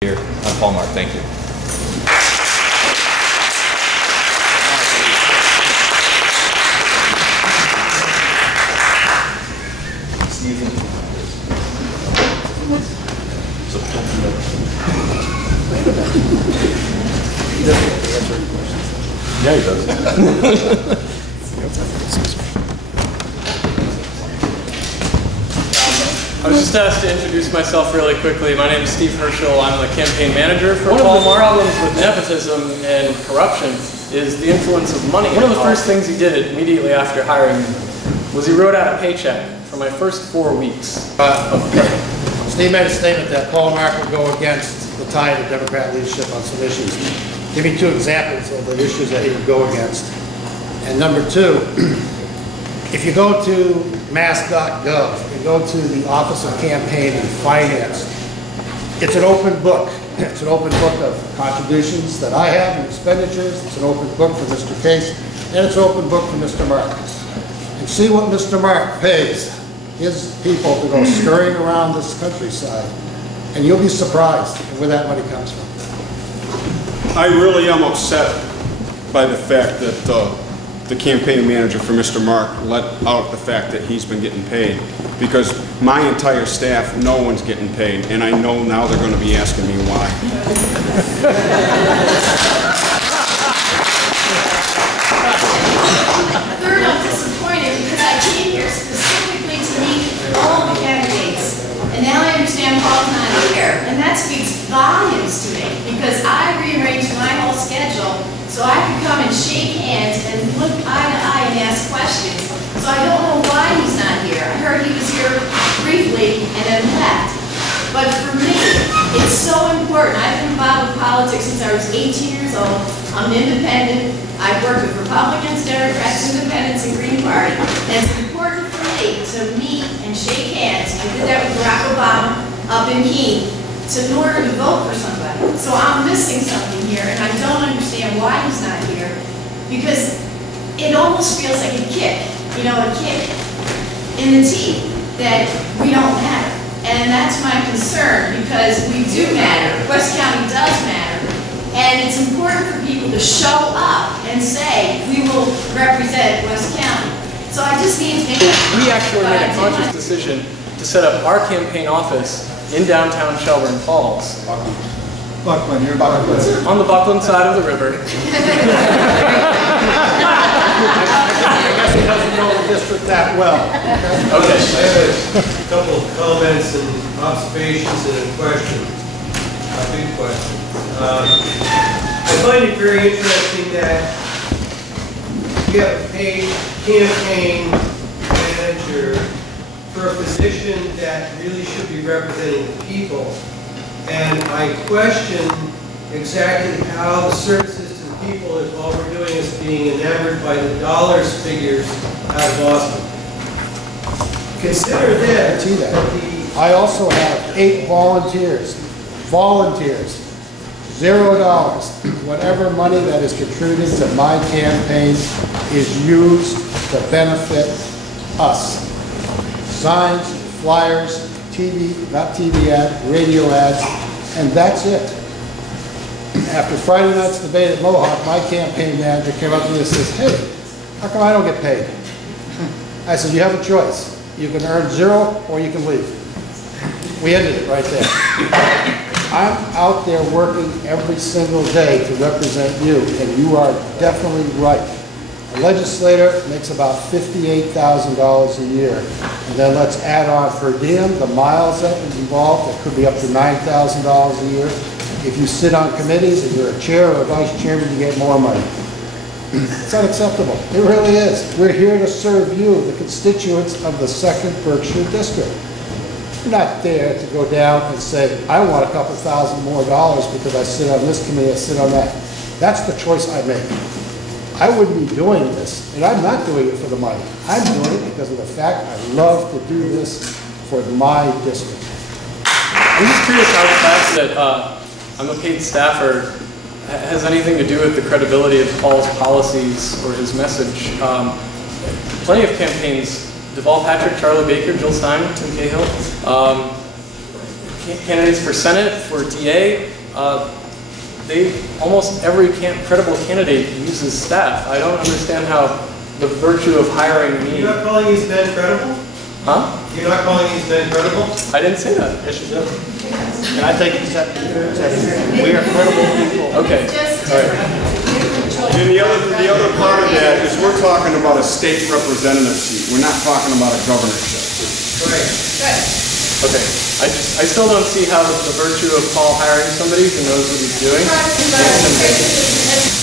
Here, I'm Paul Mark. Thank you. Stephen. He doesn't have to answer any questions. Yeah, he does. I was just asked to introduce myself really quickly. My name is Steve Herschel. I'm the campaign manager for Paul Mark. One of the problems with nepotism and corruption is the influence of money. One of the first things he did immediately after hiring me was he wrote out a paycheck for my first 4 weeks of pay. Steve made a statement that Paul Mark would go against the tide of Democrat leadership on some issues. Give me 2 examples of the issues that he would go against. And number 2, if you go to mass.gov, you go to the Office of Campaign and Finance, it's an open book. It's an open book of contributions that I have and expenditures. It's an open book for Mr. Case, and it's an open book for Mr. Mark. And see what Mr. Mark pays his people to go scurrying around this countryside, and you'll be surprised where that money comes from. I really am upset by the fact that the campaign manager for Mr. Mark let out the fact that he's been getting paid, because my entire staff, no one's getting paid, and I know now they're going to be asking me why. Third, I'm disappointed because I came here specifically to meet all the candidates, and now I understand Paul's not here, and that speaks volumes to me, because I rearranged my whole schedule so I could come and shake hands and look eye to eye and ask questions. So I don't know why he's not here. I heard he was here briefly and then left. But for me, it's so important. I've been involved with politics since I was 18 years old. I'm an independent. I've worked with Republicans, Democrats, Independents, and Green Party. And it's important for me to meet and shake hands. I did that with Barack Obama up in Keene, in order to vote for somebody. So I'm missing something here, and I don't understand why he's not here, because it almost feels like a kick, you know, a kick in the teeth that we don't matter. And that's my concern, because we do matter. West County does matter. And it's important for people to show up and say, we will represent West County. So I just need to make We actually made a conscious decision to set up our campaign office in downtown Shelburne Falls. Buckland, you're Buckland. On the Buckland side of the river. I guess he doesn't know the district that well. Okay. I have a couple of comments and observations and a question, a big question. I find it very interesting that you have a paid campaign manager for a position that really should be representing the people. And I question exactly how the services to the people, if all we're doing is being enamored by the dollars figures out of Boston. Consider that I also have 8 volunteers, $0. Whatever money that is contributed to my campaign is used to benefit us. Signs, flyers, TV, not TV ads, radio ads, and that's it. After Friday night's debate at Mohawk, my campaign manager came up to me and says, hey, how come I don't get paid? I said, you have a choice. You can earn 0 or you can leave. We ended it right there. I'm out there working every single day to represent you, and you are definitely right. A legislator makes about $58,000 a year, and then let's add on per diem, the miles that is involved, that could be up to $9,000 a year. If you sit on committees and you're a chair or a vice chairman, you get more money. It's unacceptable. It really is. We're here to serve you, the constituents of the 2nd Berkshire District. You're not there to go down and say, I want a couple thousand more dollars because I sit on this committee, I sit on that. That's the choice I make. I wouldn't be doing this, and I'm not doing it for the money. I'm doing it because of the fact I love to do this for my district. I'm just curious how the fact that I'm a paid staffer has anything to do with the credibility of Paul's policies or his message. Plenty of campaigns, Deval Patrick, Charlie Baker, Jill Stein, Tim Cahill, candidates for Senate, for DA, almost every credible candidate uses staff. I don't understand how the virtue of hiring me. You're not calling these men credible? Huh? You're not calling these men credible? I didn't say that. Yes, you do. And I think that we are credible people. Okay. Just All right. And the other part of that is we're talking about a state representative seat. We're not talking about a governorship. Right. Good. Okay. I still don't see how the virtue of Paul hiring somebody who knows what he's doing.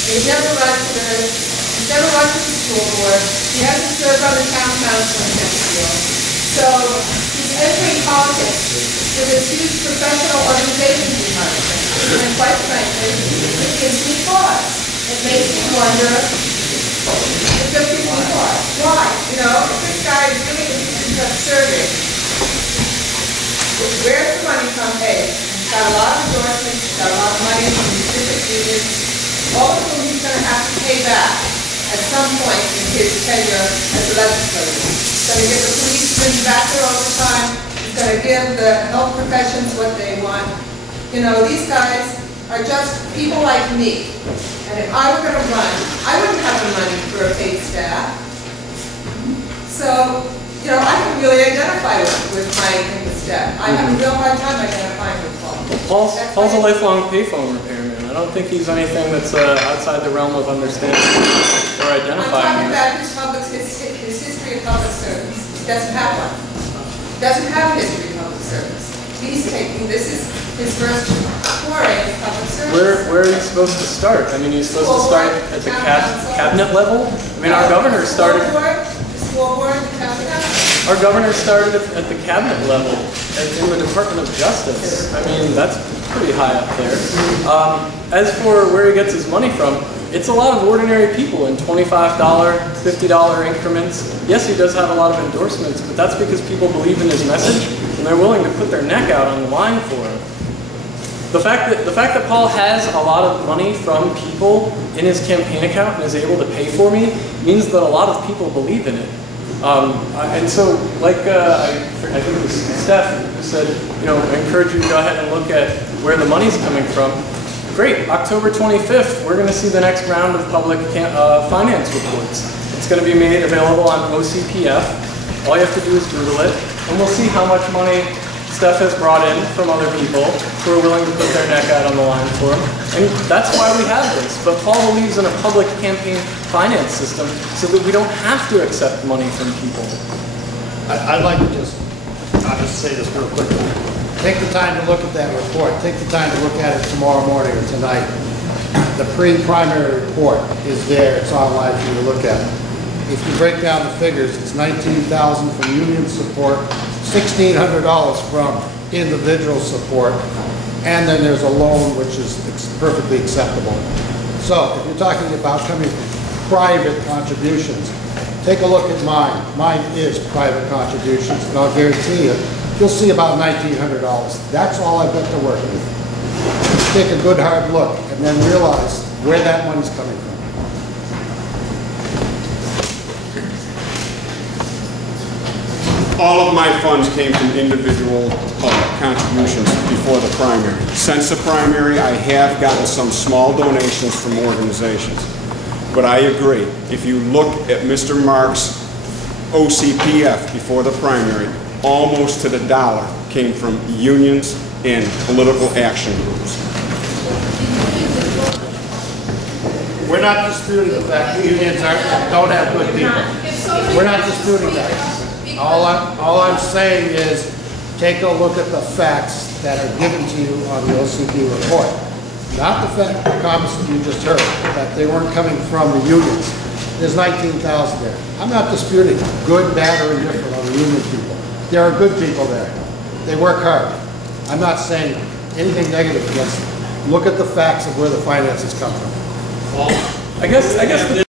He's never run for the school board. He hasn't served on the town council in Pittsfield. So he's entering politics with this huge professional organization behind him. And quite frankly, it gives me pause. It makes me wonder, it just gives me pause. Why? You know, if this guy is doing this absurdity, where's the money from? Hey, he's got a lot of endorsements, he's got a lot of money from these different unions, all of whom he's going to have to pay back at some point in his tenure as a legislator. He's going to give the policemen back their overtime, he's going to give the health professions what they want. You know, these guys are just people like me. And if I were going to run, I wouldn't have the money for a paid staff. So, you know, I can really identify with Mike and with Steph. I have a real hard time identifying with Paul. Paul's a lifelong payphone repairman. I don't think he's anything that's outside the realm of understanding or I'm identifying. talking about his history of public service. He doesn't have one. He doesn't have a history of public service. This is his first foray in public service. Where are you supposed to start? I mean, he's supposed to start at the cabinet level? I mean, our governor started... The school board, the town council. Our governor started at the cabinet level, in the Department of Justice. I mean, that's pretty high up there. As for where he gets his money from, it's a lot of ordinary people in $25, $50 increments. Yes, he does have a lot of endorsements, but that's because people believe in his message and they're willing to put their neck out on the line for him. The fact that Paul has a lot of money from people in his campaign account and is able to pay for me means that a lot of people believe in it. And so, like I think it was Steph who said, you know, I encourage you to go ahead and look at where the money's coming from. Great, October 25th, we're going to see the next round of public finance reports. It's going to be made available on OCPF. All you have to do is Google it, and we'll see how much money Steph has brought in from other people who are willing to put their neck out on the line for him. And that's why we have this. But Paul believes in a public campaign finance system so that we don't have to accept money from people. I'd like to I'll just say this real quick. Take the time to look at that report. Take the time to look at it tomorrow morning or tonight. The pre-primary report is there. It's online for you to look at. If you break down the figures, it's $19,000 from union support, $1,600 from individual support, and then there's a loan which is perfectly acceptable. So if you're talking about coming from private contributions, take a look at mine. Mine is private contributions, and I'll guarantee you, you'll see about $1,900. That's all I've got to work with. Take a good hard look and then realize where that money's coming from. All of my funds came from individual contributions before the primary. Since the primary, I have gotten some small donations from organizations. But I agree, if you look at Mr. Mark's OCPF before the primary, almost to the dollar came from unions and political action groups. We're not disputing the fact that unions don't have good people. We're not disputing that. All I'm saying is take a look at the facts that are given to you on the OCP report. Not the comments that you just heard, that they weren't coming from the unions. There's 19,000 there. I'm not disputing good, bad, or indifferent on the union people. There are good people there. They work hard. I'm not saying anything negative against them. Look at the facts of where the finances come from. I guess